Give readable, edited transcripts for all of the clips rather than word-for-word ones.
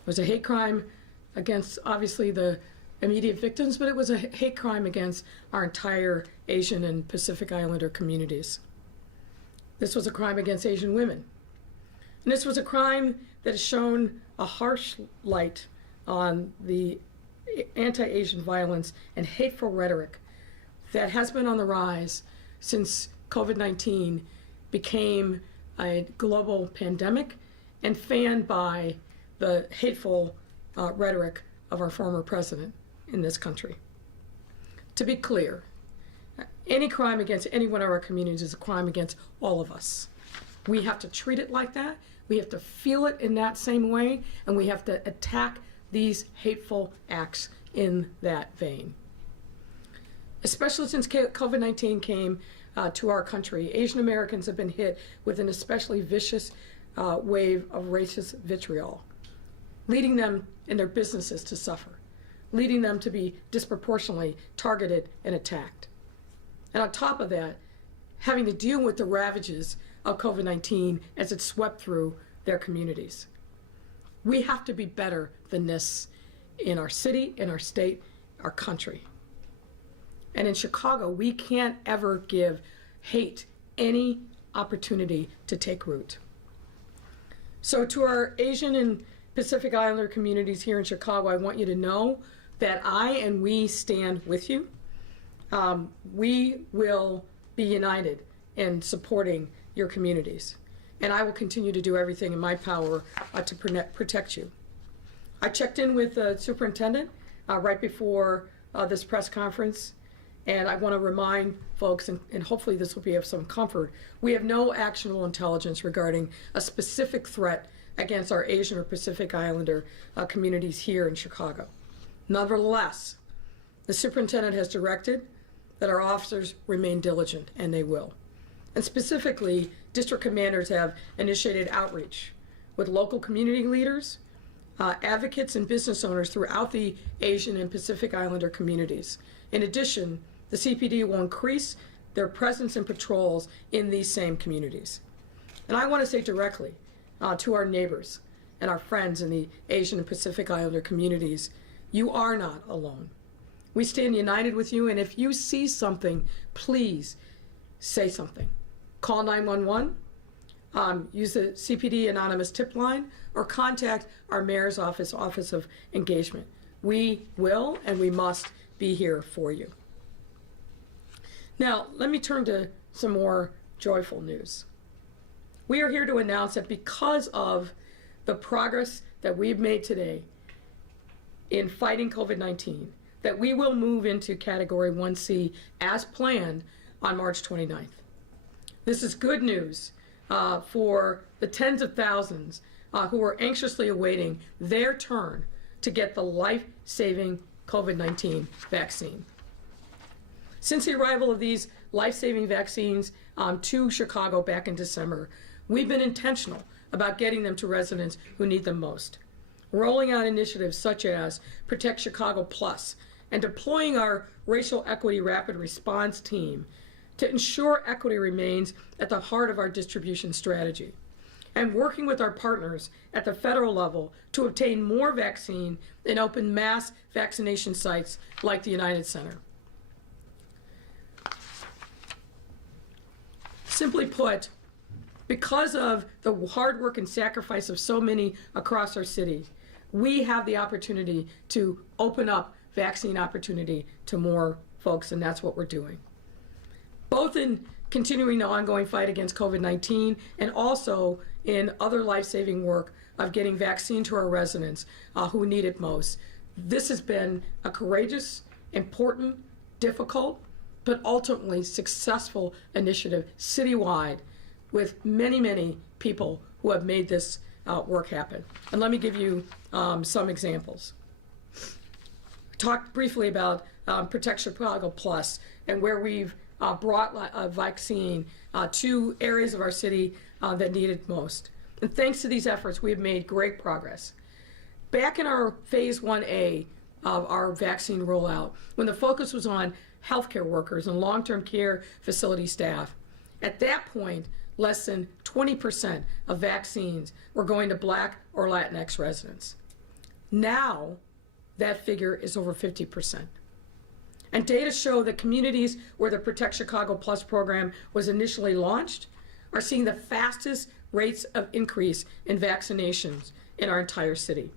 It was a hate crime against, obviously, the immediate victims, but it was a hate crime against our entire Asian and Pacific Islander communities. This was a crime against Asian women. And this was a crime that has shown a harsh light on the anti-Asian violence and hateful rhetoric that has been on the rise since COVID-19 became a global pandemic and fanned by the hateful rhetoric of our former president in this country. To be clear, any crime against any one of our communities is a crime against all of us. We have to treat it like that. We have to feel it in that same way, and we have to attack these hateful acts in that vein. Especially since COVID-19 came to our country, Asian Americans have been hit with an especially vicious wave of racist vitriol, leading them and their businesses to suffer, leading them to be disproportionately targeted and attacked. And on top of that, having to deal with the ravages of COVID-19 as it swept through their communities. We have to be better than this in our city, in our state, our country. And in Chicago, we can't ever give hate any opportunity to take root. So to our Asian and Pacific Islander communities here in Chicago, I want you to know that I and we stand with you. We will be united in supporting your communities. And I will continue to do everything in my power to protect you. I checked in with the superintendent right before this press conference, and I want to remind folks, and hopefully this will be of some comfort, we have no actionable intelligence regarding a specific threat against our Asian or Pacific Islander communities here in Chicago. Nevertheless, the superintendent has directed that our officers remain diligent, and they will. And specifically, district commanders have initiated outreach with local community leaders, advocates, and business owners throughout the Asian and Pacific Islander communities. In addition, the CPD will increase their presence and patrols in these same communities. And I want to say directly to our neighbors and our friends in the Asian and Pacific Islander communities, you are not alone. We stand united with you, and if you see something, please say something. Call 911, use the CPD anonymous tip line, or contact our mayor's office of engagement. We will and we must be here for you. Now, let me turn to some more joyful news. We are here to announce that because of the progress that we've made today in fighting COVID-19, that we will move into Category 1C as planned on March 29th. This is good news for the tens of thousands who are anxiously awaiting their turn to get the life-saving COVID-19 vaccine. Since the arrival of these life-saving vaccines to Chicago back in December, we've been intentional about getting them to residents who need them most, rolling out initiatives such as Protect Chicago Plus, and deploying our racial equity rapid response team to ensure equity remains at the heart of our distribution strategy, and working with our partners at the federal level to obtain more vaccine and open mass vaccination sites like the United Center. Simply put, because of the hard work and sacrifice of so many across our city, we have the opportunity to open up vaccine opportunity to more folks, and that's what we're doing. Both in continuing the ongoing fight against COVID-19 and also in other life-saving work of getting vaccine to our residents who need it most. This has been a courageous, important, difficult, but ultimately successful initiative citywide with many, many people who have made this work happen. And let me give you some examples. Talked briefly about Protect Chicago Plus and where we've brought a vaccine to areas of our city that need it most. And thanks to these efforts, we have made great progress. Back in our Phase 1A of our vaccine rollout, when the focus was on healthcare workers and long-term care facility staff, at that point, less than 20% of vaccines were going to Black or Latinx residents. Now, that figure is over 50%. And data show that communities where the Protect Chicago Plus program was initially launched are seeing the fastest rates of increase in vaccinations in our entire city.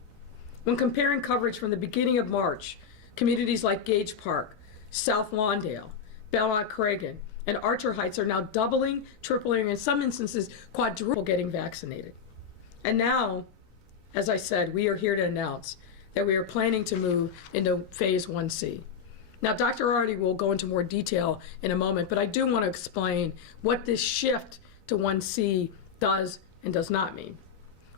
When comparing coverage from the beginning of March, communities like Gage Park, South Lawndale, Belmont Cragen, and Archer Heights are now doubling, tripling, and in some instances quadruple getting vaccinated. And now, as I said, we are here to announce that we are planning to move into phase 1C. Now, Dr. Arty will go into more detail in a moment, but I do want to explain what this shift to 1C does and does not mean.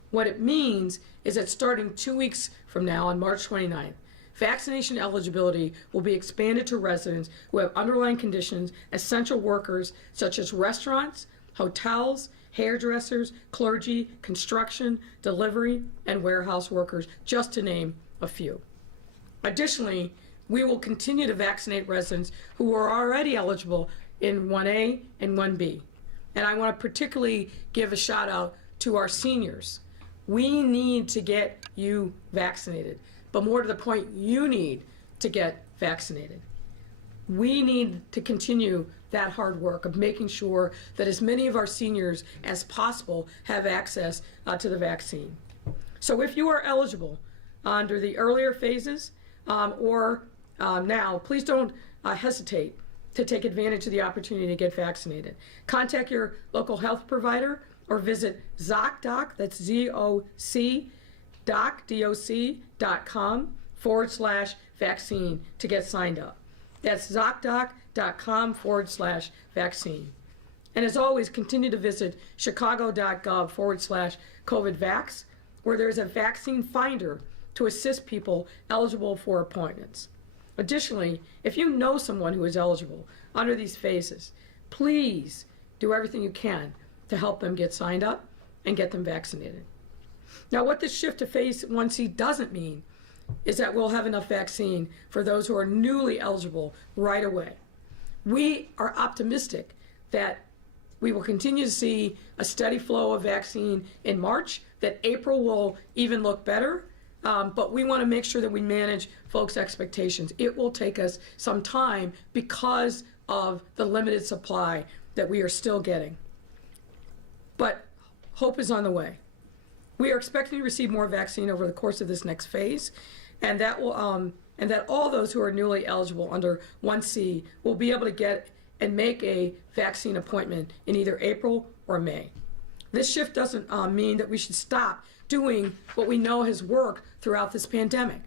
What it means is that starting 2 weeks from now, on March 29th, vaccination eligibility will be expanded to residents who have underlying conditions, essential workers such as restaurants, hotels, hairdressers, clergy, construction, delivery, and warehouse workers, just to name a few. Additionally, we will continue to vaccinate residents who are already eligible in 1A and 1B. And I want to particularly give a shout out to our seniors. We need to get you vaccinated, but more to the point, you need to get vaccinated. We need to continue that hard work of making sure that as many of our seniors as possible have access to the vaccine. So if you are eligible under the earlier phases or now, please don't hesitate to take advantage of the opportunity to get vaccinated. Contact your local health provider or visit ZocDoc, that's Z-O-C, doc.com/vaccine to get signed up. That's ZocDoc.com/vaccine. And as always, continue to visit chicago.gov/COVIDVax, where there's a vaccine finder to assist people eligible for appointments. Additionally, if you know someone who is eligible under these phases, please do everything you can to help them get signed up and get them vaccinated. Now, what this shift to phase 1C doesn't mean is that we'll have enough vaccine for those who are newly eligible right away. We are optimistic that we will continue to see a steady flow of vaccine in March, that April will even look better, but we want to make sure that we manage folks' expectations. It will take us some time because of the limited supply that we are still getting. But hope is on the way. We are expecting to receive more vaccine over the course of this next phase, and that will and that all those who are newly eligible under 1C will be able to get and make a vaccine appointment in either April or May. This shift doesn't mean that we should stop doing what we know has worked throughout this pandemic.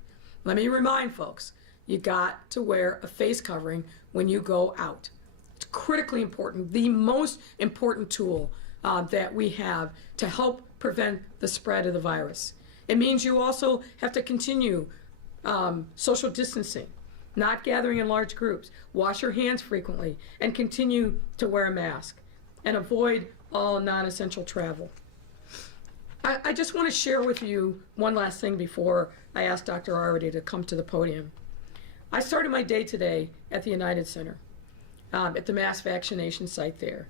Let me remind folks, you got to wear a face covering when you go out. It's critically important, the most important tool that we have to help prevent the spread of the virus. It means you also have to continue social distancing, not gathering in large groups, wash your hands frequently, and continue to wear a mask, and avoid all non-essential travel. I just want to share with you one last thing before I ask Dr. Arty to come to the podium. I started my day today at the United Center, at the mass vaccination site there,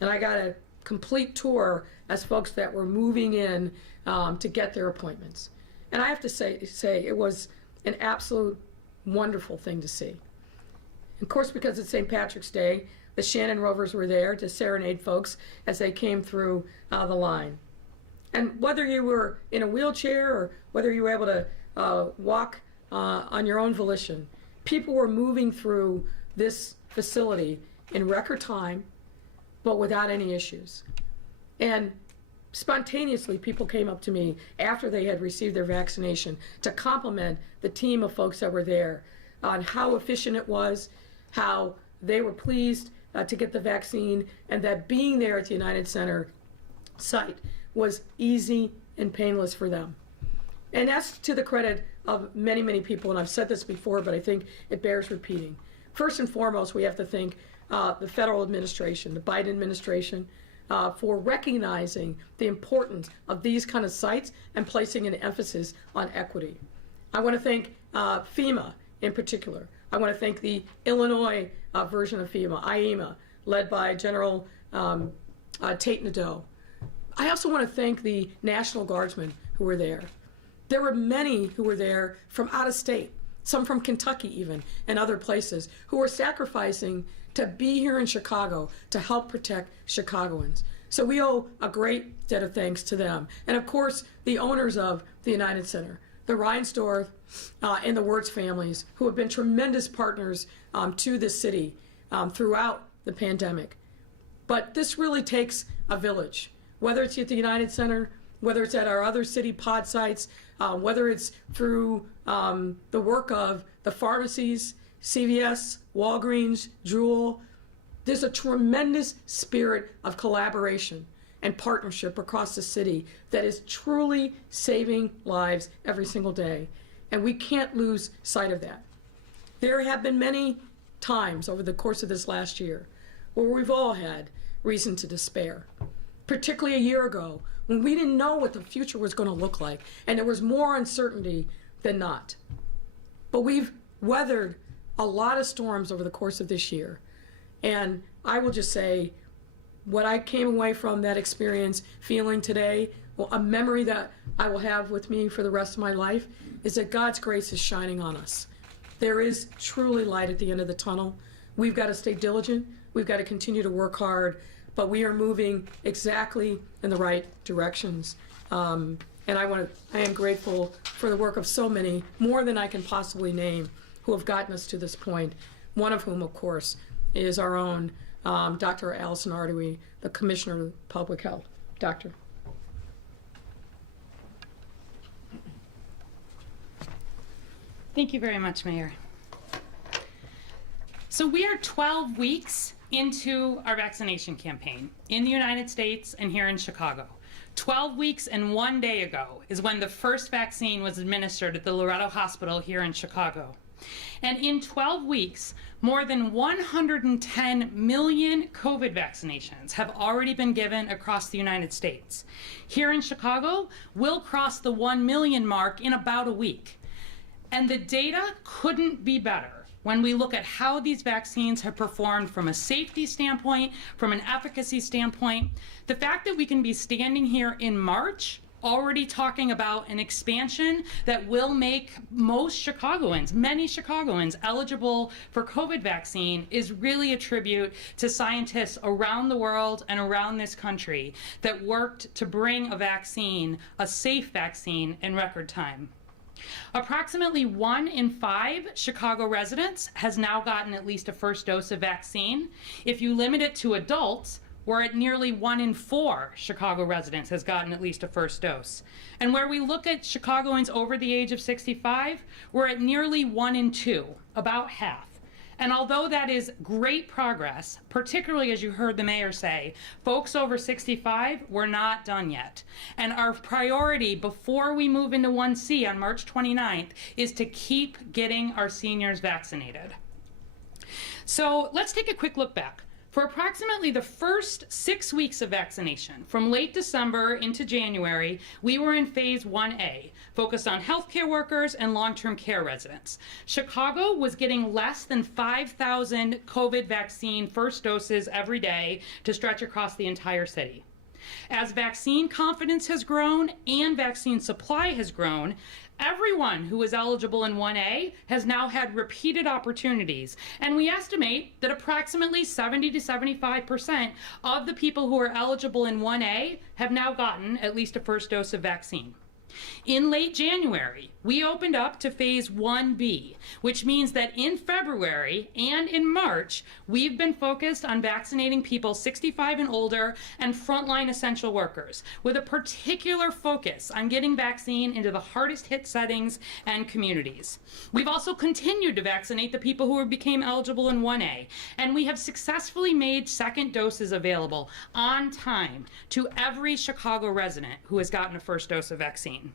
and I got a complete tour as folks that were moving in to get their appointments. And I have to say it was an absolute wonderful thing to see. Of course, because it's St. Patrick's Day, the Shannon Rovers were there to serenade folks as they came through the line. And whether you were in a wheelchair or whether you were able to walk on your own volition, people were moving through this facility in record time, but without any issues. And spontaneously, people came up to me after they had received their vaccination to compliment the team of folks that were there on how efficient it was, how they were pleased to get the vaccine, and that being there at the United Center site was easy and painless for them. And that's to the credit of many, many people, and I've said this before, but I think it bears repeating. First and foremost, we have to thank the federal administration, the Biden administration, for recognizing the importance of these kind of sites and placing an emphasis on equity. I want to thank FEMA in particular. I want to thank the Illinois version of FEMA, IEMA, led by General Tate Nadeau. I also want to thank the National Guardsmen who were there. There were many who were there from out of state, some from Kentucky even, and other places, who were sacrificing to be here in Chicago to help protect Chicagoans. So we owe a great debt of thanks to them. And of course, the owners of the United Center, the Reinsdorf and the Wirtz families, who have been tremendous partners to this city throughout the pandemic. But this really takes a village, whether it's at the United Center, whether it's at our other city pod sites, whether it's through the work of the pharmacies, CVS, Walgreens, Jewel. There's a tremendous spirit of collaboration and partnership across the city that is truly saving lives every single day. And we can't lose sight of that. There have been many times over the course of this last year where we've all had reason to despair, particularly a year ago when we didn't know what the future was going to look like and there was more uncertainty than not. But we've weathered a lot of storms over the course of this year. And I will just say, what I came away from that experience feeling today, well, a memory that I will have with me for the rest of my life, is that God's grace is shining on us. There is truly light at the end of the tunnel. We've got to stay diligent. We've got to continue to work hard, but we are moving exactly in the right directions. And I am grateful for the work of so many, more than I can possibly name, who have gotten us to this point. One of whom, of course, is our own Dr. Allison Ardoin, the Commissioner of Public Health. Doctor. Thank you very much, Mayor. So we are 12 weeks into our vaccination campaign in the United States and here in Chicago. 12 weeks and 1 day ago is when the first vaccine was administered at the Loretto Hospital here in Chicago. And in 12 weeks, more than 110 million COVID vaccinations have already been given across the United States. Here in Chicago, we'll cross the 1 million mark in about a week. And the data couldn't be better when we look at how these vaccines have performed from a safety standpoint, from an efficacy standpoint. The fact that we can be standing here in March already talking about an expansion that will make most Chicagoans, many Chicagoans, eligible for COVID vaccine is really a tribute to scientists around the world and around this country that worked to bring a vaccine, a safe vaccine, in record time. Approximately 1 in 5 Chicago residents has now gotten at least a first dose of vaccine. If you limit it to adults, we're at nearly 1 in 4 Chicago residents has gotten at least a first dose. And where we look at Chicagoans over the age of 65, we're at nearly 1 in 2, about half. And although that is great progress, particularly as you heard the mayor say, folks over 65, we're not done yet. And our priority before we move into 1C on March 29th is to keep getting our seniors vaccinated. So let's take a quick look back. For approximately the first 6 weeks of vaccination, from late December into January, we were in phase 1A, focused on healthcare workers and long-term care residents. Chicago was getting less than 5,000 COVID vaccine first doses every day to stretch across the entire city. As vaccine confidence has grown and vaccine supply has grown, everyone who is eligible in 1A has now had repeated opportunities, and we estimate that approximately 70 to 75% of the people who are eligible in 1A have now gotten at least a first dose of vaccine. In late January, we opened up to phase 1B, which means that in February and in March, we've been focused on vaccinating people 65 and older and frontline essential workers, with a particular focus on getting vaccine into the hardest hit settings and communities. We've also continued to vaccinate the people who became eligible in 1A, and we have successfully made second doses available on time to every Chicago resident who has gotten a first dose of vaccine.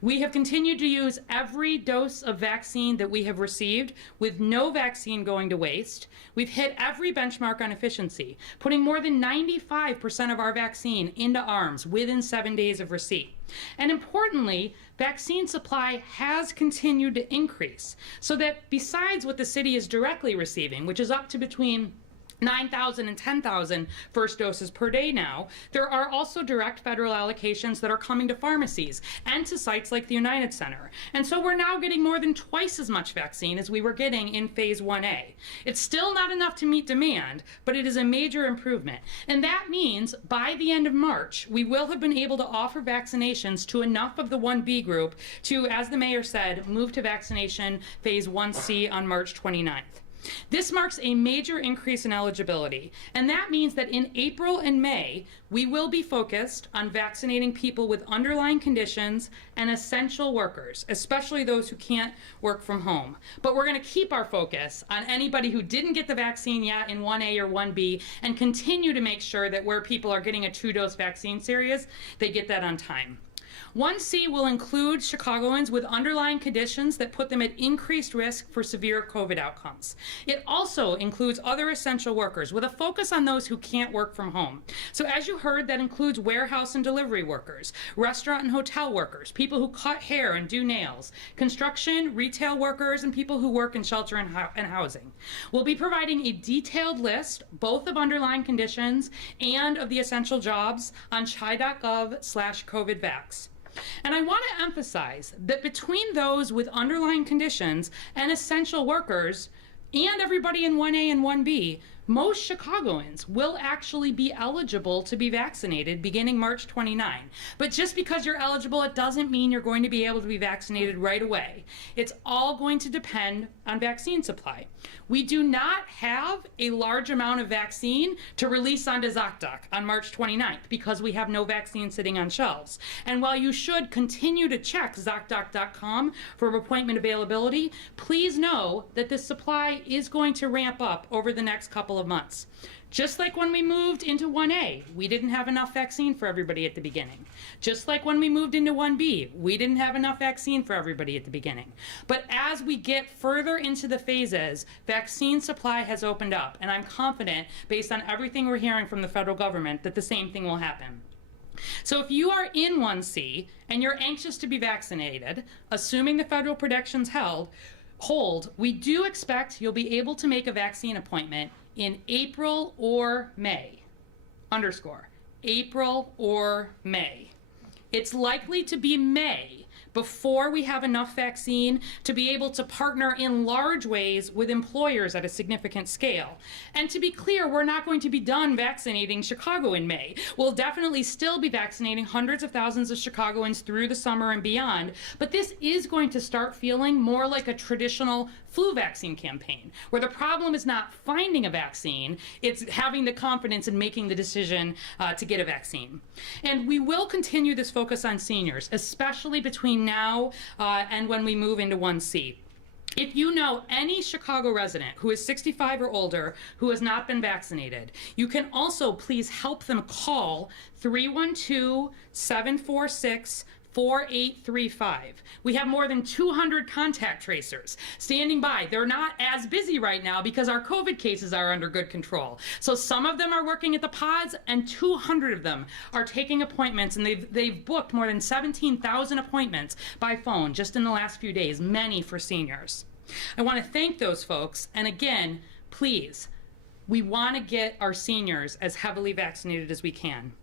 We have continued to use every dose of vaccine that we have received with no vaccine going to waste. We've hit every benchmark on efficiency, putting more than 95% of our vaccine into arms within 7 days of receipt. And importantly, vaccine supply has continued to increase, so that besides what the city is directly receiving, which is up to between 9,000 and 10,000 first doses per day now. There are also direct federal allocations that are coming to pharmacies and to sites like the United Center. And so we're now getting more than twice as much vaccine as we were getting in phase 1A. It's still not enough to meet demand, but it is a major improvement. And that means by the end of March, we will have been able to offer vaccinations to enough of the 1B group to, as the mayor said, move to vaccination phase 1C on March 29th. This marks a major increase in eligibility, and that means that in April and May, we will be focused on vaccinating people with underlying conditions and essential workers, especially those who can't work from home. But we're going to keep our focus on anybody who didn't get the vaccine yet in 1A or 1B and continue to make sure that where people are getting a 2-dose vaccine series, they get that on time. 1C will include Chicagoans with underlying conditions that put them at increased risk for severe COVID outcomes. It also includes other essential workers with a focus on those who can't work from home. So as you heard, that includes warehouse and delivery workers, restaurant and hotel workers, people who cut hair and do nails, construction, retail workers, and people who work in shelter and housing. We'll be providing a detailed list, both of underlying conditions and of the essential jobs on chi.gov/COVIDVax. And I want to emphasize that between those with underlying conditions and essential workers and everybody in 1A and 1B, most Chicagoans will actually be eligible to be vaccinated beginning March 29. But just because you're eligible, it doesn't mean you're going to be able to be vaccinated right away. It's all going to depend on vaccine supply. We do not have a large amount of vaccine to release onto ZocDoc on March 29th because we have no vaccine sitting on shelves. And while you should continue to check ZocDoc.com for appointment availability, please know that this supply is going to ramp up over the next couple of months. Just like when we moved into 1A, we didn't have enough vaccine for everybody at the beginning. Just like when we moved into 1B, we didn't have enough vaccine for everybody at the beginning. But as we get further into the phases, vaccine supply has opened up, and I'm confident, based on everything we're hearing from the federal government, that the same thing will happen. So if you are in 1C and you're anxious to be vaccinated, assuming the federal protections hold, we do expect you'll be able to make a vaccine appointment in April or May. April or May. It's likely to be May before we have enough vaccine to be able to partner in large ways with employers at a significant scale. And to be clear, we're not going to be done vaccinating Chicago in May. We'll definitely still be vaccinating hundreds of thousands of Chicagoans through the summer and beyond, but this is going to start feeling more like a traditional flu vaccine campaign, where the problem is not finding a vaccine, it's having the confidence in making the decision to get a vaccine. And we will continue this focus on seniors, especially between now and when we move into 1C. If you know any Chicago resident who is 65 or older who has not been vaccinated, you can also please help them call 312-746-4835. We have more than 200 contact tracers standing by. They're not as busy right now because our COVID cases are under good control. So some of them are working at the pods and 200 of them are taking appointments, and they've booked more than 17,000 appointments by phone just in the last few days, many for seniors. I want to thank those folks, and again, please, we want to get our seniors as heavily vaccinated as we can.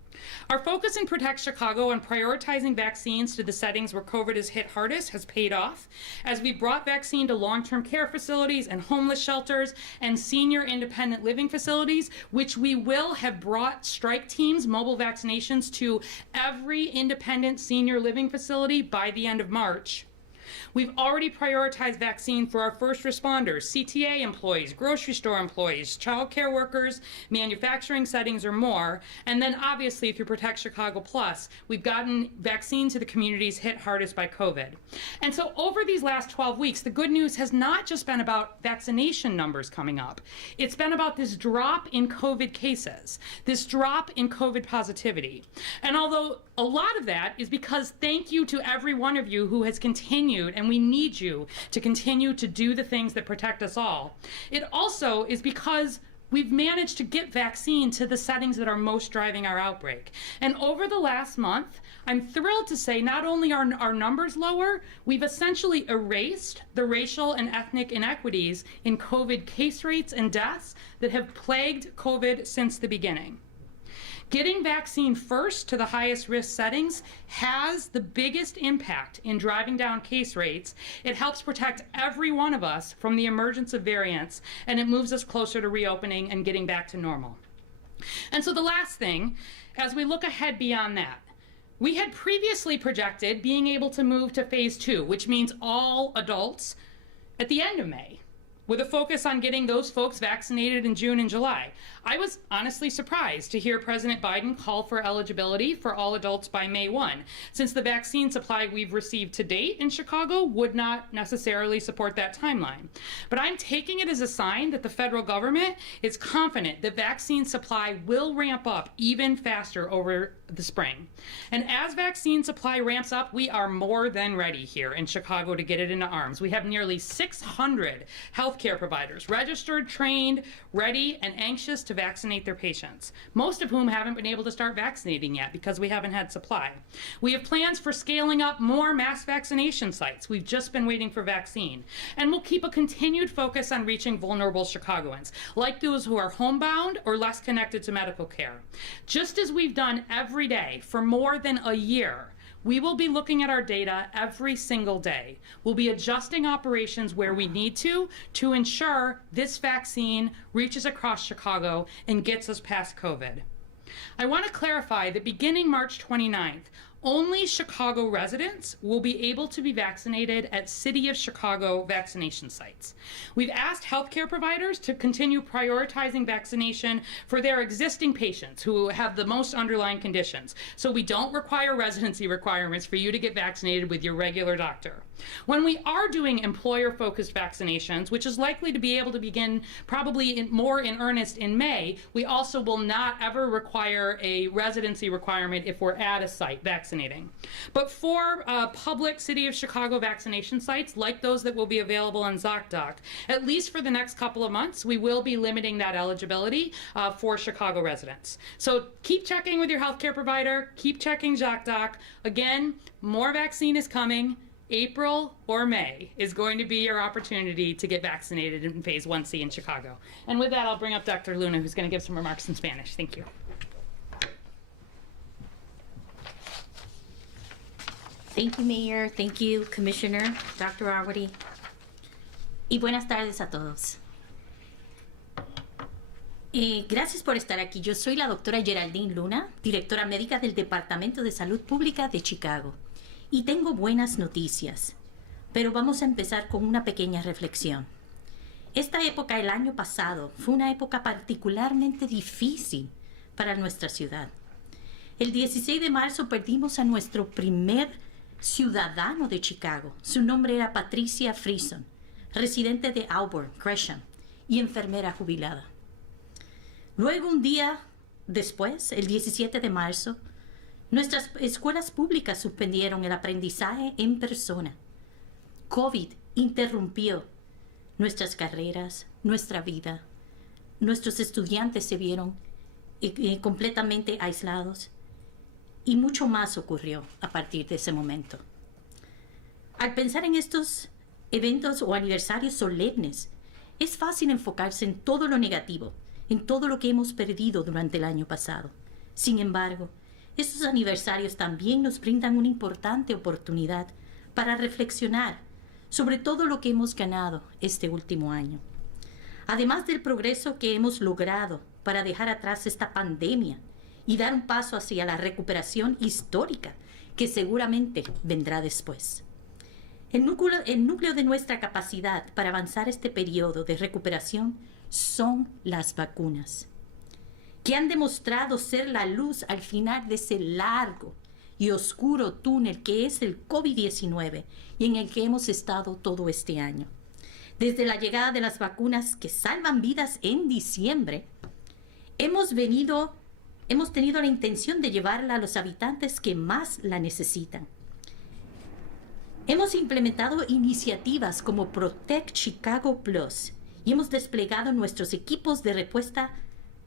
Our focus in Protect Chicago on prioritizing vaccines to the settings where COVID is hit hardest has paid off, as we brought vaccine to long-term care facilities and homeless shelters and senior independent living facilities, which we will have brought strike teams mobile vaccinations to every independent senior living facility by the end of March. We've already prioritized vaccine for our first responders, CTA employees, grocery store employees, child care workers, manufacturing settings, or more. And then obviously through Protect Chicago Plus, we've gotten vaccine to the communities hit hardest by COVID. And so over these last 12 weeks, the good news has not just been about vaccination numbers coming up. It's been about this drop in COVID cases, this drop in COVID positivity. And although a lot of that is because thank you to every one of you who has continued, and we need you to continue to do the things that protect us all. It also is because we've managed to get vaccine to the settings that are most driving our outbreak. And over the last month, I'm thrilled to say not only are our numbers lower, we've essentially erased the racial and ethnic inequities in COVID case rates and deaths that have plagued COVID since the beginning. Getting vaccine first to the highest risk settings has the biggest impact in driving down case rates. It helps protect every one of us from the emergence of variants, and it moves us closer to reopening and getting back to normal. And so the last thing, as we look ahead beyond that, we had previously projected being able to move to phase 2, which means all adults at the end of May, with a focus on getting those folks vaccinated in June and July. I was honestly surprised to hear President Biden call for eligibility for all adults by May 1, since the vaccine supply we've received to date in Chicago would not necessarily support that timeline. But I'm taking it as a sign that the federal government is confident that vaccine supply will ramp up even faster over the spring. And as vaccine supply ramps up, we are more than ready here in Chicago to get it into arms. We have nearly 600 healthcare providers registered, trained, ready, and anxious to vaccinate their patients, most of whom haven't been able to start vaccinating yet because we haven't had supply. We have plans for scaling up more mass vaccination sites. We've just been waiting for vaccine. And we'll keep a continued focus on reaching vulnerable Chicagoans, like those who are homebound or less connected to medical care. Just as we've done every day for more than a year, we will be looking at our data every single day. We'll be adjusting operations where we need to ensure this vaccine reaches across Chicago and gets us past COVID. I want to clarify that beginning March 29th, only Chicago residents will be able to be vaccinated at City of Chicago vaccination sites. We've asked healthcare providers to continue prioritizing vaccination for their existing patients who have the most underlying conditions, so we don't require residency requirements for you to get vaccinated with your regular doctor. When we are doing employer-focused vaccinations, which is likely to be able to begin probably more in earnest in May, we also will not ever require a residency requirement if we're at a site vaccinating. But for public City of Chicago vaccination sites, like those that will be available on ZocDoc, at least for the next couple of months, we will be limiting that eligibility for Chicago residents. So keep checking with your healthcare provider, keep checking ZocDoc. Again, more vaccine is coming. April or May is going to be your opportunity to get vaccinated in phase 1C in Chicago. And with that, I'll bring up Dr. Luna, who's going to give some remarks in Spanish. Thank you. Thank you, Mayor. Thank you, Commissioner, Dr. Arwady. Y buenas tardes a todos. Gracias por estar aquí. Yo soy la doctora Geraldine Luna, directora médica del Departamento de Salud Pública de Chicago. Y tengo buenas noticias, pero vamos a empezar con una pequeña reflexión. Esta época el año pasado fue una época particularmente difícil para nuestra ciudad. El 16 de marzo perdimos a nuestro primer ciudadano de Chicago. Su nombre era Patricia Frison, residente de Auburn, Gresham, y enfermera jubilada. Luego, un día después, el 17 de marzo, nuestras escuelas públicas suspendieron el aprendizaje en persona. COVID interrumpió nuestras carreras, nuestra vida. Nuestros estudiantes se vieron completamente aislados y mucho más ocurrió a partir de ese momento. Al pensar en estos eventos o aniversarios solemnes, es fácil enfocarse en todo lo negativo, en todo lo que hemos perdido durante el año pasado. Sin embargo, estos aniversarios también nos brindan una importante oportunidad para reflexionar sobre todo lo que hemos ganado este último año. Además del progreso que hemos logrado para dejar atrás esta pandemia y dar un paso hacia la recuperación histórica que seguramente vendrá después. El núcleo de nuestra capacidad para avanzar este periodo de recuperación son las vacunas, que han demostrado ser la luz al final de ese largo y oscuro túnel que es el COVID-19 y en el que hemos estado todo este año. Desde la llegada de las vacunas que salvan vidas en diciembre, hemos tenido la intención de llevarla a los habitantes que más la necesitan. Hemos implementado iniciativas como Protect Chicago Plus y hemos desplegado nuestros equipos de respuesta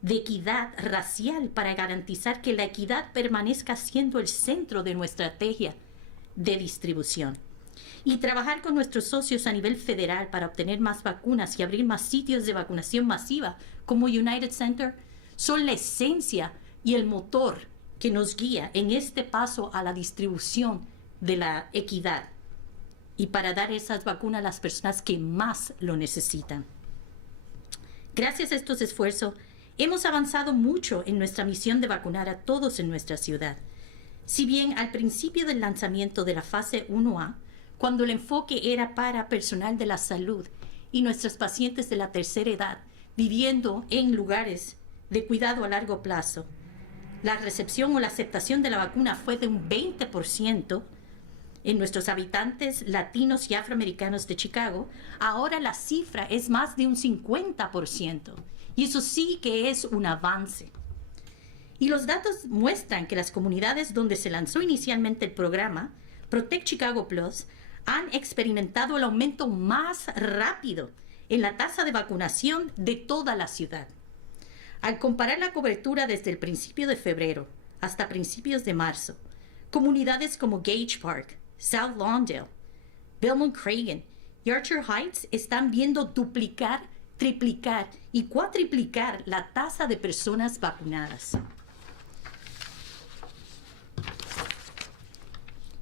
de equidad racial para garantizar que la equidad permanezca siendo el centro de nuestra estrategia de distribución. Y trabajar con nuestros socios a nivel federal para obtener más vacunas y abrir más sitios de vacunación masiva como United Center son la esencia y el motor que nos guía en este paso a la distribución de la equidad y para dar esas vacunas a las personas que más lo necesitan. Gracias a estos esfuerzos, hemos avanzado mucho en nuestra misión de vacunar a todos en nuestra ciudad. Si bien al principio del lanzamiento de la fase 1A, cuando el enfoque era para personal de la salud y nuestros pacientes de la tercera edad viviendo en lugares de cuidado a largo plazo, la recepción o la aceptación de la vacuna fue de un 20% en nuestros habitantes latinos y afroamericanos de Chicago. Ahora la cifra es más de un 50%. Y eso sí que es un avance. Y los datos muestran que las comunidades donde se lanzó inicialmente el programa, Protect Chicago Plus, han experimentado el aumento más rápido en la tasa de vacunación de toda la ciudad. Al comparar la cobertura desde el principio de febrero hasta principios de marzo, comunidades como Gage Park, South Lawndale, Belmont Cragen y Archer Heights están viendo duplicar, triplicar y cuatriplicar la tasa de personas vacunadas.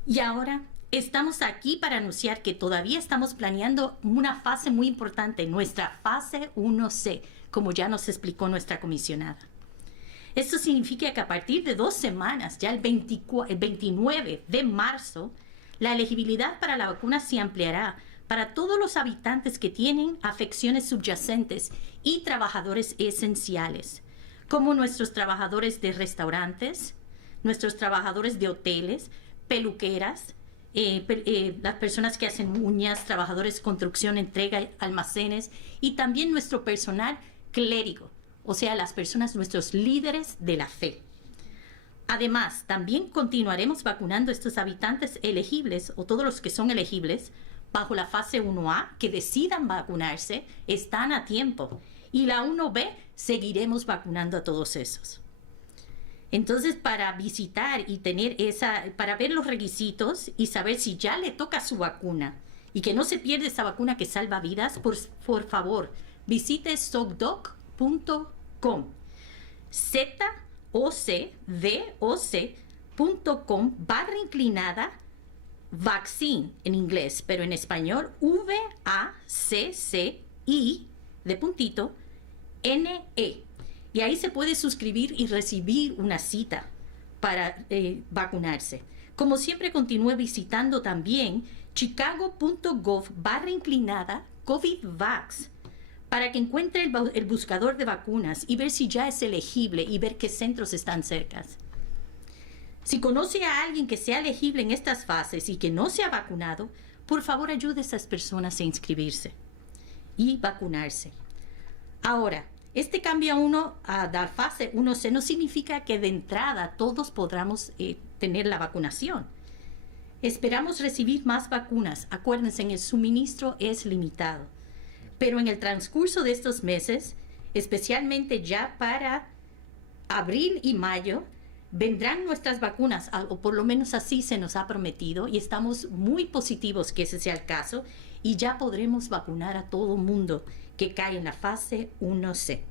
Y ahora estamos aquí para anunciar que todavía estamos planeando una fase muy importante, nuestra fase 1C, como ya nos explicó nuestra comisionada. Esto significa que a partir de 2 semanas, ya el 29 de marzo, la elegibilidad para la vacuna se ampliará para todos los habitantes que tienen afecciones subyacentes y trabajadores esenciales, como nuestros trabajadores de restaurantes, nuestros trabajadores de hoteles, peluqueras, las personas que hacen uñas, trabajadores de construcción, entrega, almacenes, y también nuestro personal clérigo, o sea, las personas, nuestros líderes de la fe. Además, también continuaremos vacunando a estos habitantes elegibles, o todos los que son elegibles, bajo la fase 1A, que decidan vacunarse, están a tiempo. Y la 1B, seguiremos vacunando a todos esos. Entonces, para visitar y para ver los requisitos y saber si ya le toca su vacuna y que no se pierde esa vacuna que salva vidas, por favor, visite zocdoc.com, zocdoc.com/vaccine en inglés, pero en español VACCI_NE. Y ahí se puede suscribir y recibir una cita para vacunarse. Como siempre, continúe visitando también chicago.gov/COVIDVAX para que encuentre el buscador de vacunas y ver si ya es elegible y ver qué centros están cerca. Si conoce a alguien que sea elegible en estas fases y que no se ha vacunado, por favor ayude a esas personas a inscribirse y vacunarse. Ahora, este cambio a la fase 1C no significa que de entrada todos podamos tener la vacunación. Esperamos recibir más vacunas. Acuérdense, el suministro es limitado. Pero en el transcurso de estos meses, especialmente ya para abril y mayo, vendrán nuestras vacunas, o por lo menos así se nos ha prometido, y estamos muy positivos que ese sea el caso, y ya podremos vacunar a todo mundo que cae en la fase 1C.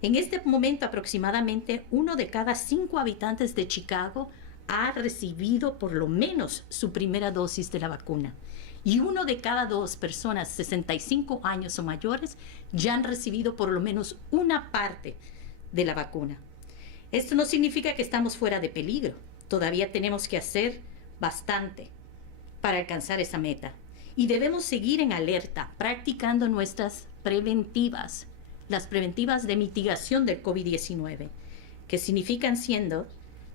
En este momento, aproximadamente 1 de cada 5 habitantes de Chicago ha recibido por lo menos su primera dosis de la vacuna. Y 1 de cada 2 personas 65 años o mayores ya han recibido por lo menos una parte de la vacuna. Esto no significa que estamos fuera de peligro. Todavía tenemos que hacer bastante para alcanzar esa meta. Y debemos seguir en alerta, practicando nuestras preventivas, las preventivas de mitigación del COVID-19, que significan siendo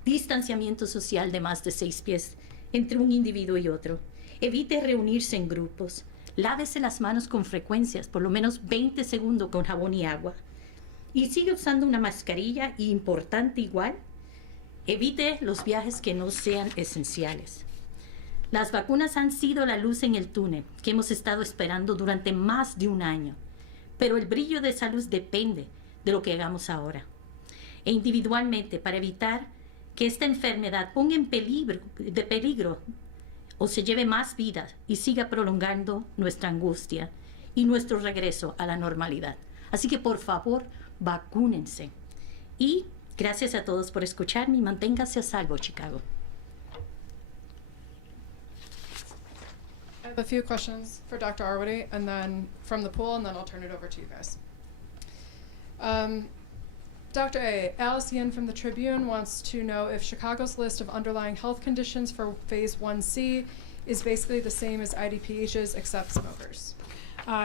distanciamiento social de más de 6 pies entre un individuo y otro. Evite reunirse en grupos. Lávese las manos con frecuencias, por lo menos 20 segundos con jabón y agua. Y sigue usando una mascarilla, y importante igual, evite los viajes que no sean esenciales. Las vacunas han sido la luz en el túnel que hemos estado esperando durante más de un año. pero el brillo de salud depende de lo que hagamos ahora. E individualmente, para evitar que esta enfermedad ponga en peligro o se lleve más vidas y siga prolongando nuestra angustia y nuestro regreso a la normalidad. Así que, por favor, vacúnense. Y gracias a todos por escucharme y manténganse a salvo, Chicago. I have a few questions for Dr. Arwady, and then from the pool, and then I'll turn it over to you guys. Dr. A, Alice Yin from the Tribune wants to know if Chicago's list of underlying health conditions for Phase 1C is basically the same as IDPH's except smokers.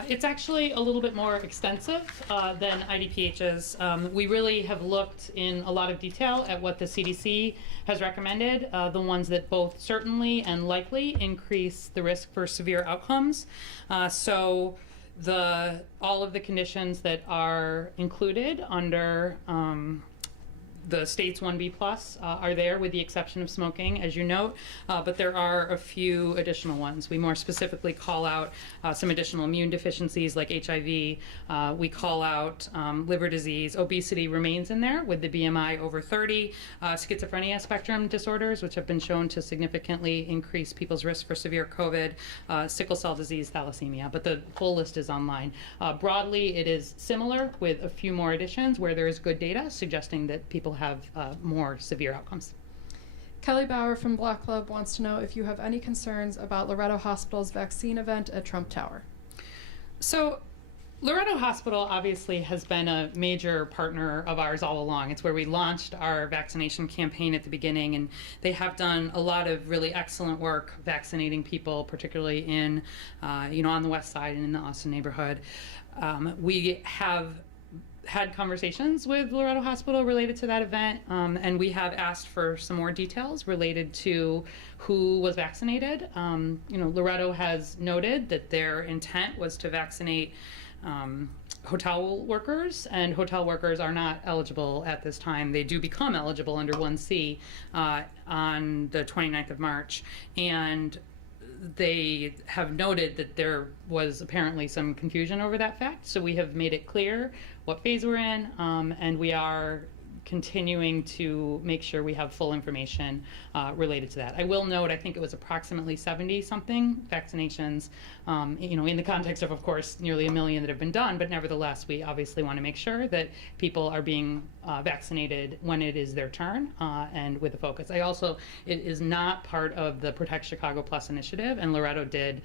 It's actually a little bit more extensive than IDPH's. We really have looked in a lot of detail at what the CDC has recommended, the ones that both certainly and likely increase the risk for severe outcomes. So all of the conditions that are included under the state's 1B plus are there, with the exception of smoking, as you note, but there are a few additional ones. We more specifically call out some additional immune deficiencies like HIV. We call out liver disease. Obesity remains in there with the BMI over 30. Schizophrenia spectrum disorders, which have been shown to significantly increase people's risk for severe COVID. Sickle cell disease, thalassemia, but the full list is online. Broadly, it is similar with a few more additions where there is good data suggesting that people have more severe outcomes. Kelly Bauer from Block Club wants to know if you have any concerns about Loretto Hospital's vaccine event at Trump Tower. So Loretto Hospital obviously has been a major partner of ours all along. It's where we launched our vaccination campaign at the beginning, and they have done a lot of really excellent work vaccinating people, particularly in, on the west side and in the Austin neighborhood. We have had conversations with Loretto Hospital related to that event, and we have asked for some more details related to who was vaccinated. Loretto has noted that their intent was to vaccinate hotel workers, and hotel workers are not eligible at this time. They do become eligible under 1C on the 29th of March, and they have noted that there was apparently some confusion over that fact, so we have made it clear what phase we're in, and we are continuing to make sure we have full information related to that. I will note, I think it was approximately 70-something vaccinations, in the context of course, nearly 1 million that have been done, but nevertheless, we obviously want to make sure that people are being vaccinated when it is their turn, and with a focus. It is not part of the Protect Chicago Plus initiative, and Loretto did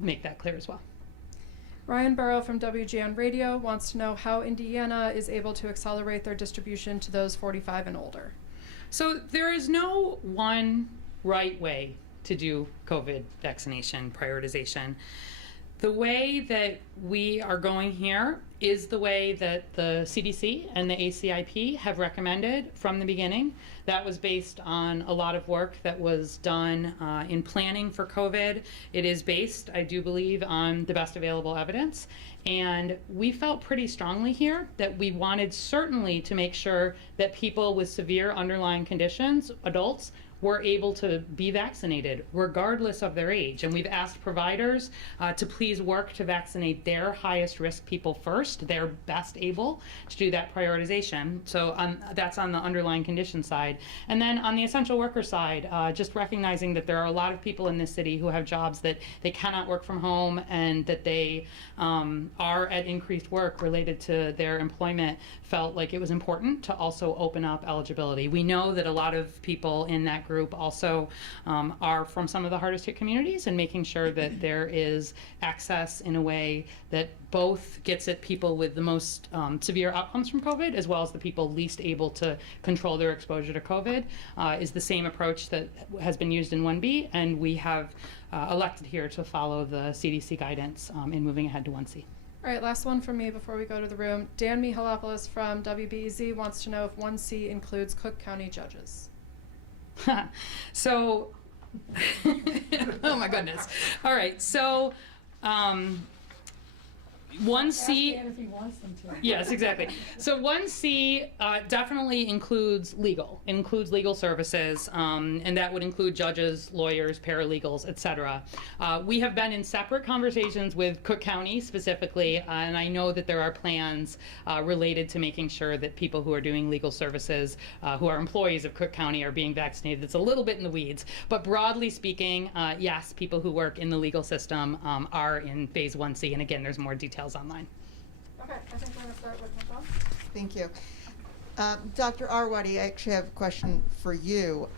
make that clear as well. Ryan Burrow from WGN Radio wants to know how Indiana is able to accelerate their distribution to those 45 and older. So there is no one right way to do COVID vaccination prioritization. The way that we are going here is the way that the CDC and the ACIP have recommended from the beginning. That was based on a lot of work that was done in planning for COVID. It is based, I do believe, on the best available evidence. And we felt pretty strongly here that we wanted certainly to make sure that people with severe underlying conditions, adults, were able to be vaccinated regardless of their age. And we've asked providers to please work to vaccinate their highest risk people first. They're best able to do that prioritization. So that's on the underlying condition side. And then on the essential worker side, just recognizing that there are a lot of people in this city who have jobs that they cannot work from home, and that they are at increased work related to their employment, felt like it was important to also open up eligibility. We know that a lot of people in that group also are from some of the hardest hit communities, and making sure that there is access in a way that both gets at people with the most severe outcomes from COVID, as well as the people least able to control their exposure to COVID, is the same approach that has been used in 1B, and we have elected here to follow the CDC guidance in moving ahead to 1C. All right, last one from me before we go to the room. Dan Mihalopoulos from WBEZ wants to know if 1C includes Cook County judges. So, oh my goodness. All right, so 1C. Ask Dan if he wants them to. Yes, exactly. So 1C definitely includes legal. It includes legal services, and that would include judges, lawyers, paralegals, etc. We have been in separate conversations with Cook County specifically, and I know that there are plans related to making sure that people who are doing legal services, who are employees of Cook County, are being vaccinated. It's a little bit in the weeds, but broadly speaking, yes, people who work in the legal system are in phase 1C, and again, there's more details online. Okay, I think we're going to start with Nicole. Thank you. Dr. Arwady, I actually have a question for you,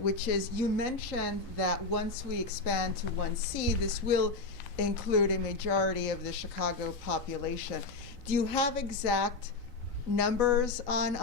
which is, you mentioned that once we expand to 1C, this will include a majority of the Chicago population. Do you have exact numbers on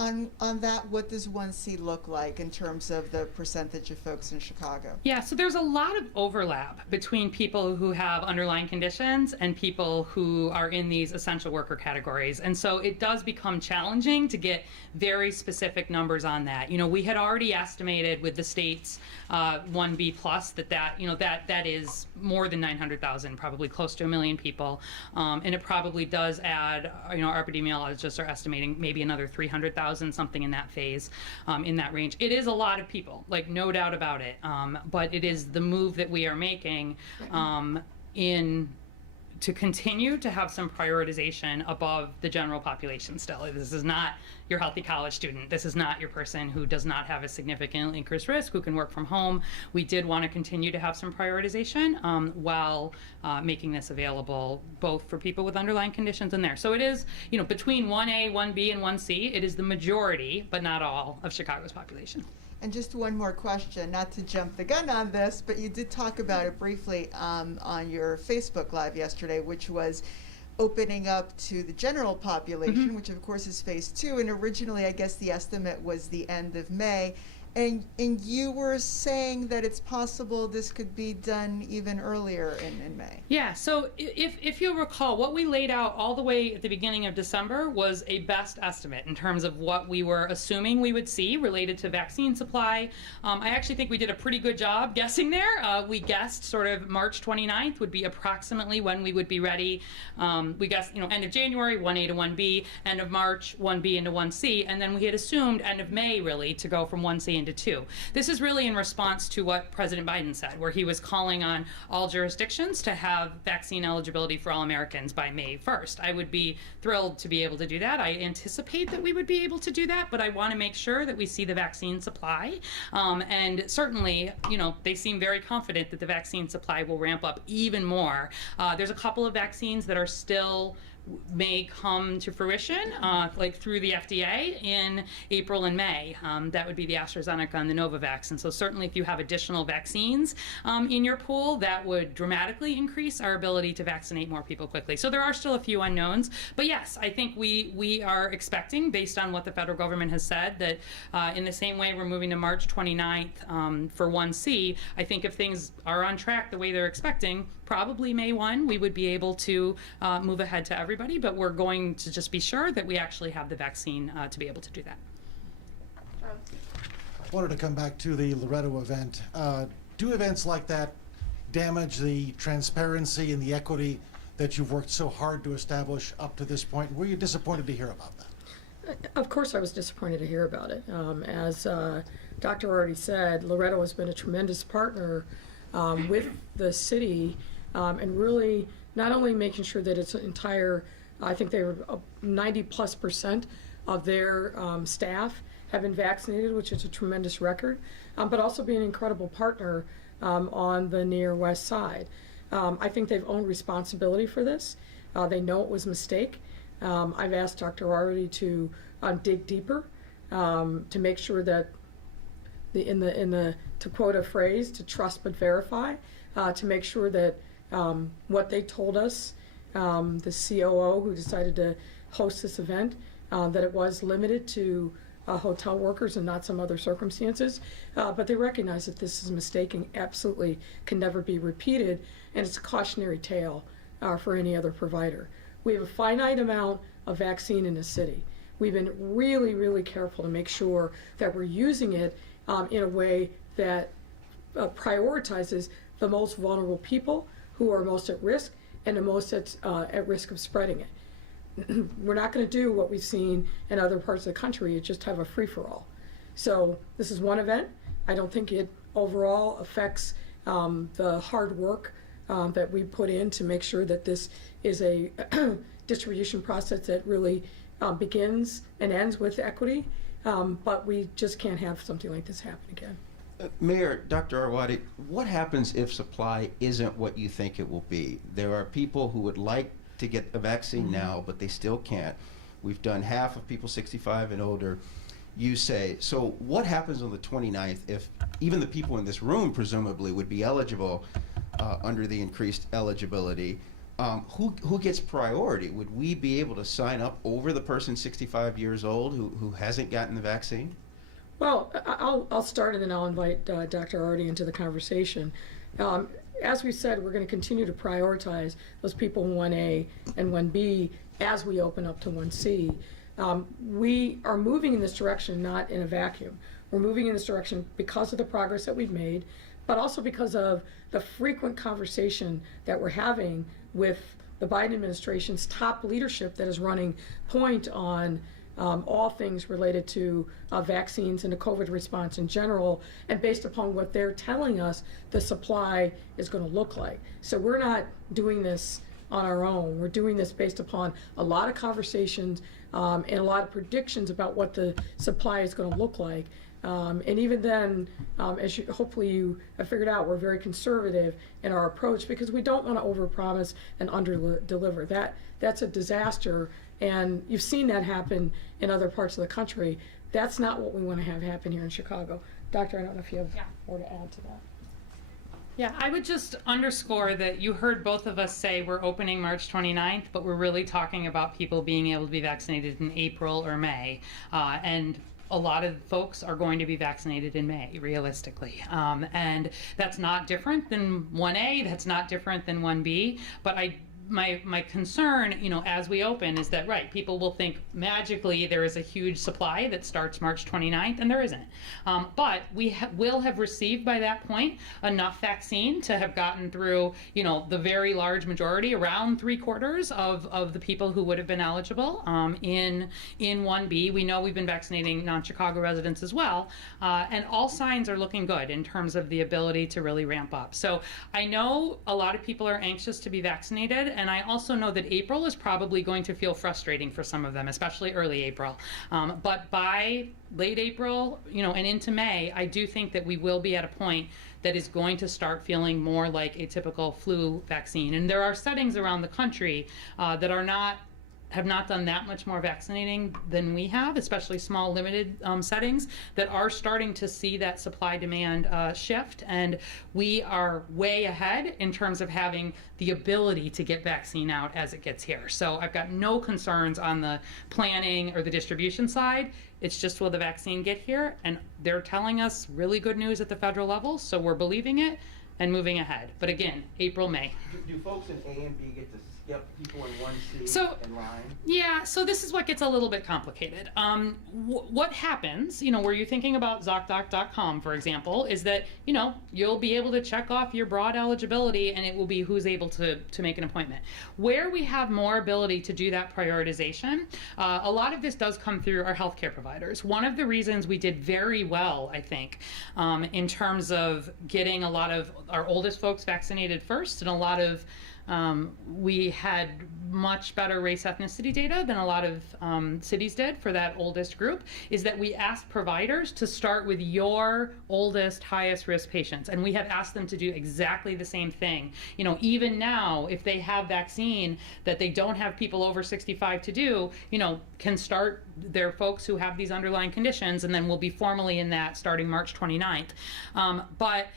that? What does 1C look like in terms of the percentage of folks in Chicago? Yeah, so there's a lot of overlap between people who have underlying conditions and people who are in these essential worker categories. And so it does become challenging to get very specific numbers on that. You know, we had already estimated with the state's 1B plus that is more than 900,000, probably close to 1 million people. And it probably does add, our epidemiologists are estimating maybe another 300,000, something in that phase, in that range. It is a lot of people, like no doubt about it. But it is the move that we are making to continue to have some prioritization above the general population still. This is not your healthy college student. This is not your person who does not have a significant increased risk, who can work from home. We did want to continue to have some prioritization while making this available both for people with underlying conditions and there. So it is, between 1A, 1B, and 1C, it is the majority, but not all, of Chicago's population. And just one more question, not to jump the gun on this, but you did talk about it briefly on your Facebook Live yesterday, which was opening up to the general population, which of course is phase 2. And originally, I guess the estimate was the end of May. And you were saying that it's possible this could be done even earlier in May. Yeah, so if you'll recall, what we laid out all the way at the beginning of December was a best estimate in terms of what we were assuming we would see related to vaccine supply. I actually think we did a pretty good job guessing there. We guessed sort of March 29th would be approximately when we would be ready. We guessed, end of January, 1A to 1B, end of March, 1B into 1C, and then we had assumed end of May, really, to go from 1C into 2. This is really in response to what President Biden said, where he was calling on all jurisdictions to have vaccine eligibility for all Americans by May 1st. I would be thrilled to be able to do that. I anticipate that we would be able to do that, but I want to make sure that we see the vaccine supply. And certainly, they seem very confident that the vaccine supply will ramp up even more. There's a couple of vaccines that are still may come to fruition, like through the FDA in April and May. That would be the AstraZeneca and the Novavax. And so certainly if you have additional vaccines in your pool, that would dramatically increase our ability to vaccinate more people quickly. So there are still a few unknowns. But yes, I think we are expecting, based on what the federal government has said, that in the same way we're moving to March 29th for 1C, I think if things are on track the way they're expecting, probably May 1, we would be able to move ahead to everybody, but we're going to just be sure that we actually have the vaccine to be able to do that. I wanted to come back to the Loretto event. Do events like that damage the transparency and the equity that you've worked so hard to establish up to this point? Were you disappointed to hear about that? Of course I was disappointed to hear about it. As Dr. already said, Loretto has been a tremendous partner with the city and really not only making sure that its entire, I think they were 90+% of their staff have been vaccinated, which is a tremendous record, but also being an incredible partner on the near west side. I think they've owned responsibility for this. They know it was a mistake. I've asked Dr. Arwady to dig deeper to make sure that to quote a phrase, to trust but verify, to make sure that what they told us, the COO who decided to host this event, that it was limited to hotel workers and not some other circumstances, but they recognize that this is a mistake and absolutely can never be repeated, and it's a cautionary tale for any other provider. We have a finite amount of vaccine in the city. We've been really, really careful to make sure that we're using it in a way that prioritizes the most vulnerable people who are most at risk and the most that's at risk of spreading it. We're not going to do what we've seen in other parts of the country, just have a free-for-all. So this is one event. I don't think it overall affects the hard work that we put in to make sure that this is a distribution process that really begins and ends with equity, but we just can't have something like this happen again. Mayor, Dr. Arwady, what happens if supply isn't what you think it will be? There are people who would like to get a vaccine now, but they still can't. We've done half of people 65 and older. You say, so what happens on the 29th if even the people in this room presumably would be eligible under the increased eligibility? Who gets priority? Would we be able to sign up over the person 65 years old who hasn't gotten the vaccine? Well, I'll start and then I'll invite Dr. Arwady into the conversation. As we said, we're going to continue to prioritize those people in 1A and 1B as we open up to 1C. We are moving in this direction not in a vacuum. We're moving in this direction because of the progress that we've made, but also because of the frequent conversation that we're having with the Biden administration's top leadership that is running point on all things related to vaccines and the COVID response in general, and based upon what they're telling us the supply is going to look like. So we're not doing this on our own. We're doing this based upon a lot of conversations and a lot of predictions about what the supply is going to look like. And even then, as hopefully you have figured out, we're very conservative in our approach because we don't want to overpromise and underdeliver. That's a disaster, and you've seen that happen in other parts of the country. That's not what we want to have happen here in Chicago. Doctor, I don't know if you have more to add to that. Yeah, I would just underscore that you heard both of us say we're opening March 29th, but we're really talking about people being able to be vaccinated in April or May. And a lot of folks are going to be vaccinated in May, realistically. And that's not different than 1A, that's not different than 1B, but my concern, as we open is that, right, people will think magically there is a huge supply that starts March 29th, and there isn't. But we will have received by that point enough vaccine to have gotten through, the very large majority, around 3/4 of the people who would have been eligible in 1B. We know we've been vaccinating non-Chicago residents as well, and all signs are looking good in terms of the ability to really ramp up. So I know a lot of people are anxious to be vaccinated, and I also know that April is probably going to feel frustrating for some of them, especially early April. But by late April, and into May, I do think that we will be at a point that is going to start feeling more like a typical flu vaccine. And there are settings around the country that have not done that much more vaccinating than we have, especially small limited settings that are starting to see that supply demand shift, and we are way ahead in terms of having the ability to get vaccine out as it gets here. So I've got no concerns on the planning or the distribution side. It's just, will the vaccine get here? And they're telling us really good news at the federal level, so we're believing it and moving ahead. But again, April, May. Do folks in A and B get to skip people in 1C in line? Yeah, so this is what gets a little bit complicated. What happens, were you thinking about ZocDoc.com, for example, is that, you'll be able to check off your broad eligibility and it will be who's able to make an appointment. Where we have more ability to do that prioritization, a lot of this does come through our healthcare providers. One of the reasons we did very well, I think, in terms of getting a lot of our oldest folks vaccinated first, and a lot of we had much better race ethnicity data than a lot of cities did for that oldest group, is that we asked providers to start with your oldest, highest risk patients. And we have asked them to do exactly the same thing. Even now, if they have vaccine that they don't have people over 65 to do, can start their folks who have these underlying conditions, and then we'll be formally in that starting March 29th. But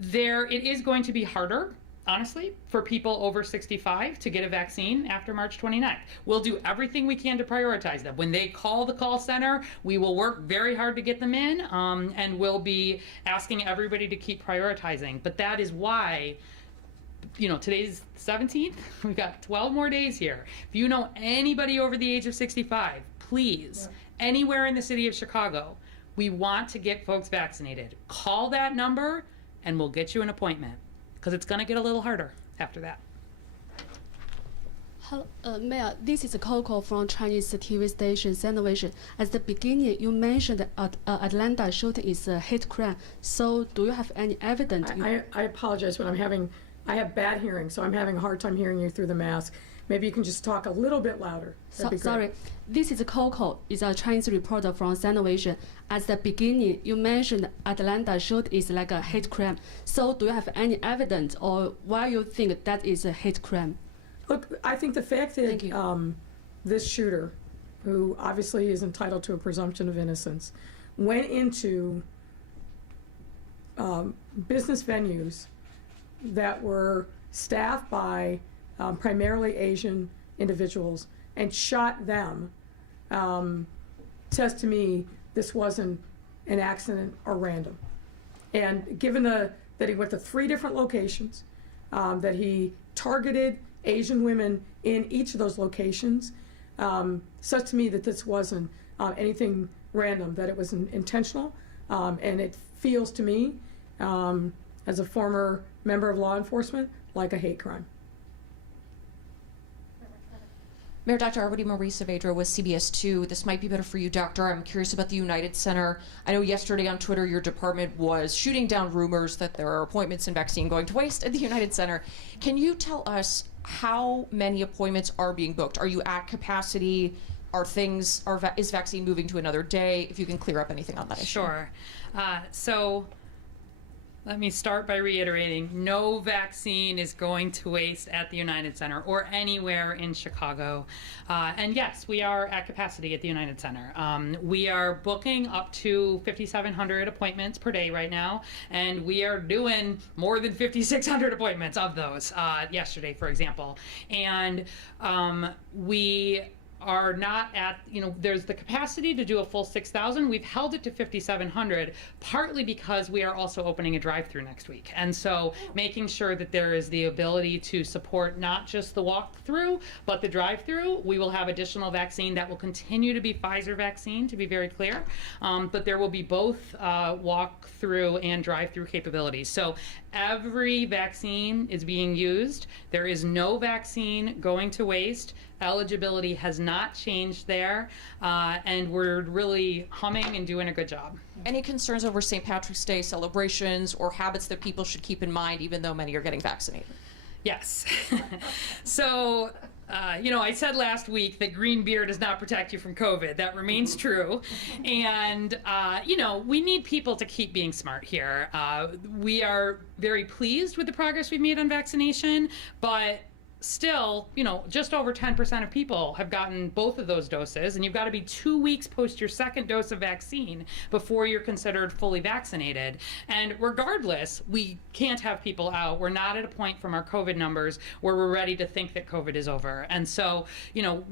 it is going to be harder, honestly, for people over 65 to get a vaccine after March 29th. We'll do everything we can to prioritize them. When they call the call center, we will work very hard to get them in, and we'll be asking everybody to keep prioritizing. But that is why, today's 17th, we've got 12 more days here. If you know anybody over the age of 65, please, anywhere in the city of Chicago, we want to get folks vaccinated. Call that number and we'll get you an appointment, because it's going to get a little harder after that. Hello, Mayor. This is Coco from Chinese TV station Television. At the beginning, you mentioned that Atlanta shooting is a hate crime. So, do you have any evidence? I apologize, but I have bad hearing, so I'm having a hard time hearing you through the mask. Maybe you can just talk a little bit louder. That'd be great. Sorry, this is Coco. Is a Chinese reporter from Television. At the beginning, you mentioned Atlanta shooting is like a hate crime. So, do you have any evidence, or why you think that is a hate crime? Look, I think the fact that this shooter, who obviously is entitled to a presumption of innocence, went into business venues that were staffed by primarily Asian individuals and shot them, says to me this wasn't an accident or random. And given that he went to 3 different locations, that he targeted Asian women in each of those locations, says to me that this wasn't anything random, that it was intentional, and it feels to me, as a former member of law enforcement, like a hate crime. Mayor Dr. Arwady, Marie Saavedra with CBS 2. This might be better for you, Doctor. I'm curious about the United Center. I know yesterday on Twitter your department was shooting down rumors that there are appointments and vaccine going to waste at the United Center. Can you tell us how many appointments are being booked? Are you at capacity? Is vaccine moving to another day? If you can clear up anything on that issue. Sure. So let me start by reiterating, no vaccine is going to waste at the United Center or anywhere in Chicago. And yes, we are at capacity at the United Center. We are booking up to 5,700 appointments per day right now, and we are doing more than 5,600 appointments of those yesterday, for example. And we are not at, there's the capacity to do a full 6,000. We've held it to 5,700, partly because we are also opening a drive-through next week. And so making sure that there is the ability to support not just the walk-through, but the drive-through. We will have additional vaccine that will continue to be Pfizer vaccine, to be very clear. But there will be both walk-through and drive-through capabilities. So every vaccine is being used. There is no vaccine going to waste. Eligibility has not changed there, and we're really humming and doing a good job. Any concerns over St. Patrick's Day celebrations or habits that people should keep in mind, even though many are getting vaccinated? Yes. So, I said last week that green beer does not protect you from COVID. That remains true. And, we need people to keep being smart here. We are very pleased with the progress we've made on vaccination, but still, just over 10% of people have gotten both of those doses, and you've got to be 2 weeks post your second dose of vaccine before you're considered fully vaccinated. And regardless, we can't have people out. We're not at a point from our COVID numbers where we're ready to think that COVID is over. And so,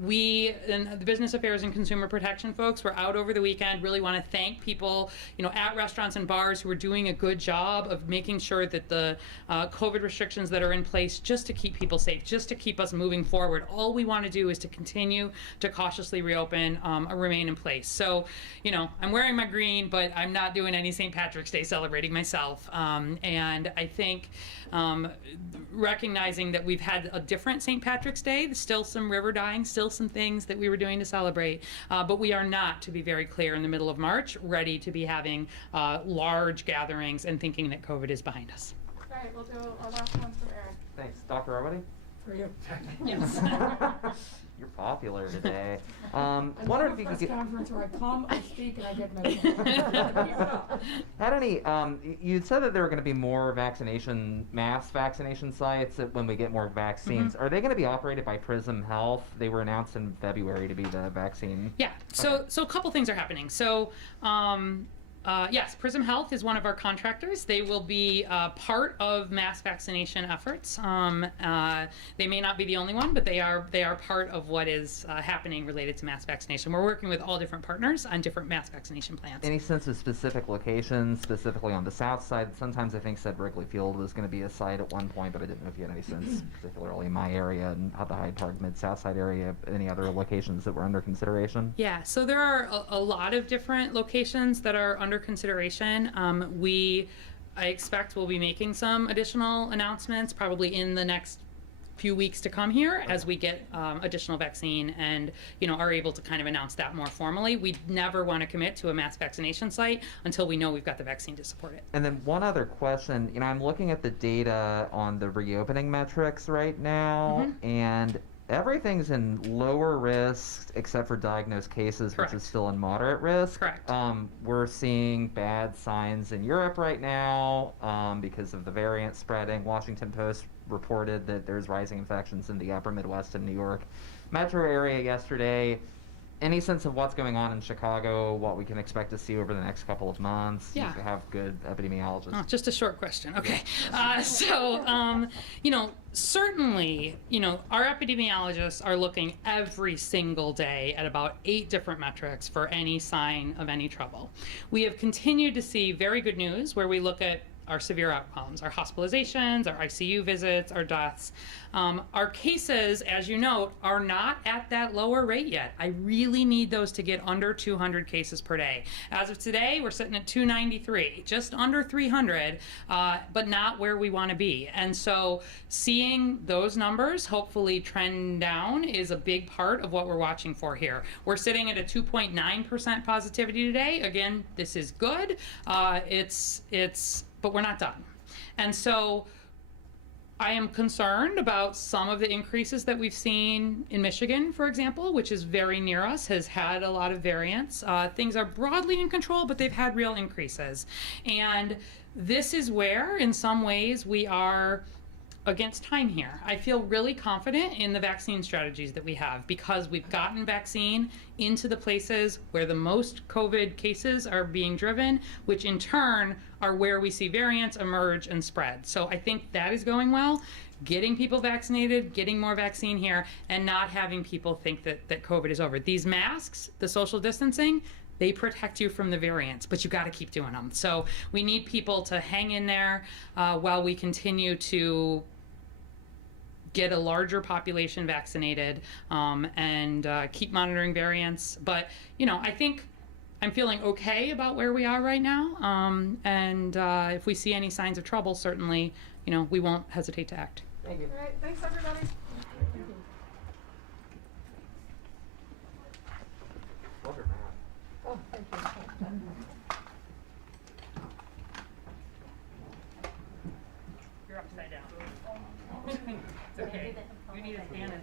we, and the Business Affairs and Consumer Protection folks, were out over the weekend. Really want to thank people, at restaurants and bars who are doing a good job of making sure that the COVID restrictions that are in place, just to keep people safe, just to keep us moving forward. All we want to do is to continue to cautiously reopen, remain in place. So, I'm wearing my green, but I'm not doing any St. Patrick's Day celebrating myself. And I think recognizing that we've had a different St. Patrick's Day, there's still some river dyeing, still some things that we were doing to celebrate, but we are not, to be very clear, in the middle of March, ready to be having large gatherings and thinking that COVID is behind us. All right, we'll do our last one for Eric. Thanks. Dr. Arwady? For you. Yes. You're popular today. Wonder if you could get... conference where I come, I speak, and I get medical. Had any, you said that there were going to be more mass vaccination sites when we get more vaccines. Are they going to be operated by Prism Health? They were announced in February to be the vaccine. Yeah, so a couple things are happening. So, yes, Prism Health is one of our contractors. They will be part of mass vaccination efforts. They may not be the only one, but they are part of what is happening related to mass vaccination. We're working with all different partners on different mass vaccination plans. Any sense of specific locations, specifically on the south side? Sometimes I think said Wrigley Field was going to be a site at one point, but I didn't know if you had any sense, particularly in my area and the Hyde Park Mid-South Side area, any other locations that were under consideration? Yeah, so there are a lot of different locations that are under consideration. I expect we'll be making some additional announcements probably in the next few weeks to come here as we get additional vaccine and, you know, are able to kind of announce that more formally. We never want to commit to a mass vaccination site until we know we've got the vaccine to support it. And then one other question, you know, I'm looking at the data on the reopening metrics right now, and everything's in lower risk except for diagnosed cases, Correct. which is still in moderate risk. Correct. We're seeing bad signs in Europe right now because of the variant spreading. Washington Post reported that there's rising infections in the upper Midwest and New York metro area yesterday. Any sense of what's going on in Chicago, what we can expect to see over the next couple of months? Yeah. You have good epidemiologists. Oh, just a short question. Okay. You know, certainly, you know, our epidemiologists are looking every single day at about 8 different metrics for any sign of any trouble. We have continued to see very good news where we look at our severe outcomes, our hospitalizations, our ICU visits, our deaths. Our cases, as you note, are not at that lower rate yet. I really need those to get under 200 cases per day. As of today, we're sitting at 293, just under 300, but not where we want to be. And so seeing those numbers hopefully trend down is a big part of what we're watching for here. We're sitting at a 2.9% positivity today. Again, this is good. But we're not done. And so I am concerned about some of the increases that we've seen in Michigan, for example, which is very near us, has had a lot of variants. Things are broadly in control, but they've had real increases. And this is where, in some ways, we are against time here. I feel really confident in the vaccine strategies that we have because we've gotten vaccine into the places where the most COVID cases are being driven, which in turn are where we see variants emerge and spread. So I think that is going well. Getting people vaccinated, getting more vaccine here, and not having people think that COVID is over. These masks, the social distancing, they protect you from the variants, but you got to keep doing them. So we need people to hang in there while we continue to get a larger population vaccinated and keep monitoring variants. But, you know, I think I'm feeling okay about where we are right now. And if we see any signs of trouble, certainly, you know, we won't hesitate to act. Thank you. All right, thanks everybody. You're upside down. It's okay. You need a Spanish.